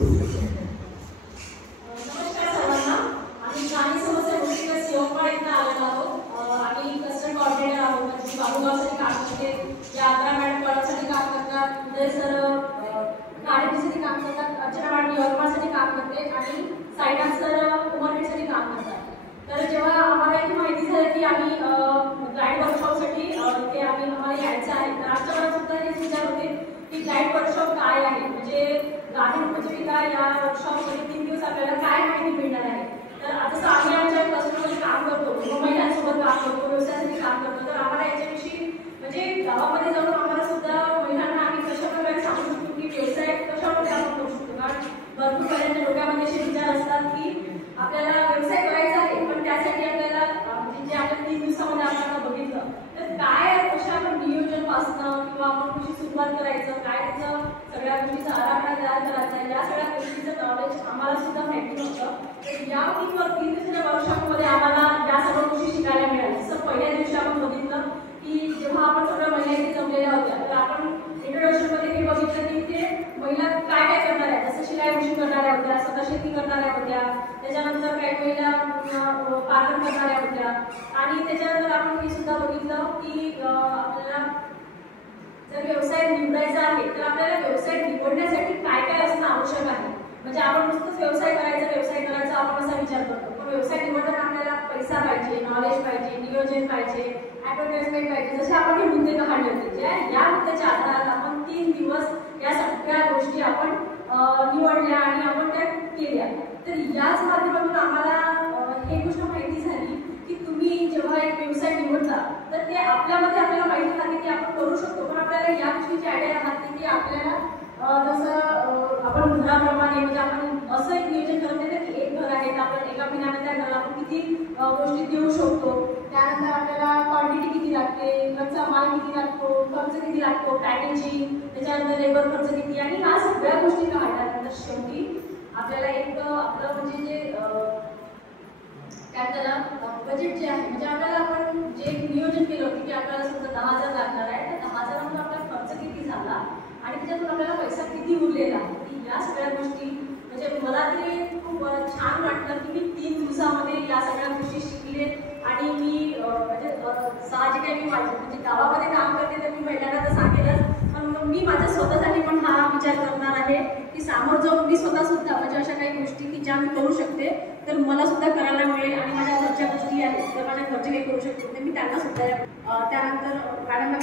नमस्कार सर्वांना. आम्ही स्थानिक समस्या गोष्टीला सेवपाळ इथं आलेलो आहोत. आम्ही कस्टमर कोऑर्डिनेटर आहोत. म्हणजे बाबूगावसाठी काम करते, यात्रा मॅडम कळपसाठी काम करतात, उदय सर गाडीसाठी काम करतात, अर्चना मॅडम यवतमाळसाठी काम करते आणि साईनाथ सर उमरखेडसाठी काम करतात. तर जेव्हा आम्हाला इथे माहिती झाली की आम्ही गाईड वर्कशॉपसाठी इथे आम्हाला यायचं आहे, तर आमच्या मनात सुद्धा हेच विचार होते की गाईड वर्कशॉप काय आहे, म्हणजे ग्रामीण उपजीविका या वर्कशॉपमध्ये 3 दिवस आपल्याला काय माहिती मिळणार आहे. तर जसं आम्ही आमच्या कस्टमरमध्ये काम करतो, महिलांसोबत काम करतो, व्यवसायासाठी काम करतो, तर आम्हाला याच्याविषयी म्हणजे गावामध्ये जाऊन आम्हाला सुद्धा महिलांना आम्ही कशा प्रकारे सांगू शकतो की व्यवसाय कशामध्ये आपण करू शकतो. कारण भरपूर महिलांच्या डोक्यामध्ये असे विचार असतात की आपल्याला व्यवसाय करायचा आहे, पण त्यासाठी आपल्याला म्हणजे जे आपण 3 दिवसामध्ये आपण बघितलं तर काय कशा आपण नियोजन पासणं किंवा आपण कशी सुरुवात करायचं, काय त्याचं सगळ्या गोष्टीचा आराखडा तयार करायचा, या सगळ्या गोष्टीचं नॉलेज आम्हाला सुद्धा माहिती नव्हतं. तर या 3 दिवसाच्या वर्कशॉपमध्ये आम्हाला या सगळ्या गोष्टी शिकायला मिळाल्या. जसं पहिल्या दिवशी आपण बघितलं की जेव्हा आपण सगळ्या महिला इथे जमलेल्या होत्या, तर आपण इंट्रोडक्शनमध्ये हे बघितलं की ते महिला काय काय करणार आहे. जसं शिलाई मशीन करणाऱ्या होत्या, स्वतः शेती करणाऱ्या होत्या, त्याच्यानंतर काही महिला पार्लर करणाऱ्या होत्या आणि त्याच्यानंतर आपण हे सुद्धा बघितलं की आपल्याला जर व्यवसाय निवडायचा आहे तर आपल्याला व्यवसाय निवडण्यासाठी काय काय असणं आवश्यक आहे. म्हणजे आपण नुसतंच व्यवसाय करायचा आपण असा विचार करतो, पण व्यवसाय निवडताना आपल्याला पैसा पाहिजे, नॉलेज पाहिजे, नियोजन पाहिजे, ॲडव्हर्टाइजमेंट पाहिजे. जसे आपण हे मुद्दे काढले होते, या मुद्द्याच्या आधारात आपण 3 दिवस या सगळ्या गोष्टी आपण निवडल्या आणि आपण त्या केल्या. तर याच माध्यमातून आम्हाला एक गोष्ट माहिती झाली की तुम्ही जेव्हा एक व्यवसाय निवडता तर ते आपल्यामध्ये आपल्याला माहिती राहते की आपण करू शकतो, पण आपल्याला या गोष्टीची आयडिया राहते की आपल्याला जसं आपण घराप्रमाणे म्हणजे आपण असं एक नियोजन करत नाही की एक घर आहे तर आपण एका महिन्यामध्ये त्या घराला आपण किती गोष्टी देऊ शकतो, त्यानंतर आपल्याला क्वांटिटी किती लागते, कच्चा माल किती लागतो, खर्च किती लागतो, पॅकेजिंग, त्याच्यानंतर लेबर खर्च किती, आणि ह्या सगळ्या गोष्टी काढल्यानंतर शेवटी आपल्याला एक आपलं म्हणजे जे काय त्याला बजेट जे आहे, म्हणजे आपल्याला आपण जे नियोजन केलं होतं की आपल्याला समजा 10,000 लागणार आहे, तर 10,000 आपला खर्च किती झाला आणि त्याच्यातून आपल्याला पैसा किती उरलेला. या सगळ्या गोष्टी म्हणजे मला तरी खूप छान वाटलं की मी 3 दिवसामध्ये या सगळ्या गोष्टी शिकले. आणि मी म्हणजे साहजिक आहे मी माझ्या म्हणजे गावामध्ये काम करते तर मी महिलांना तर सांगेलच, पण मग मी माझ्या स्वतःसाठी पण हा विचार करणार आहे की समोर जाऊन मी स्वतः सुद्धा म्हणजे अशा काही गोष्टी की ज्या मी करू शकते तर मला सुद्धा करायला मिळेल आणि माझ्या घरच्या गोष्टी आहेत तर माझ्या घरचे काही करू शकते तर मी त्यांना सुद्धा त्यानंतर मॅडमला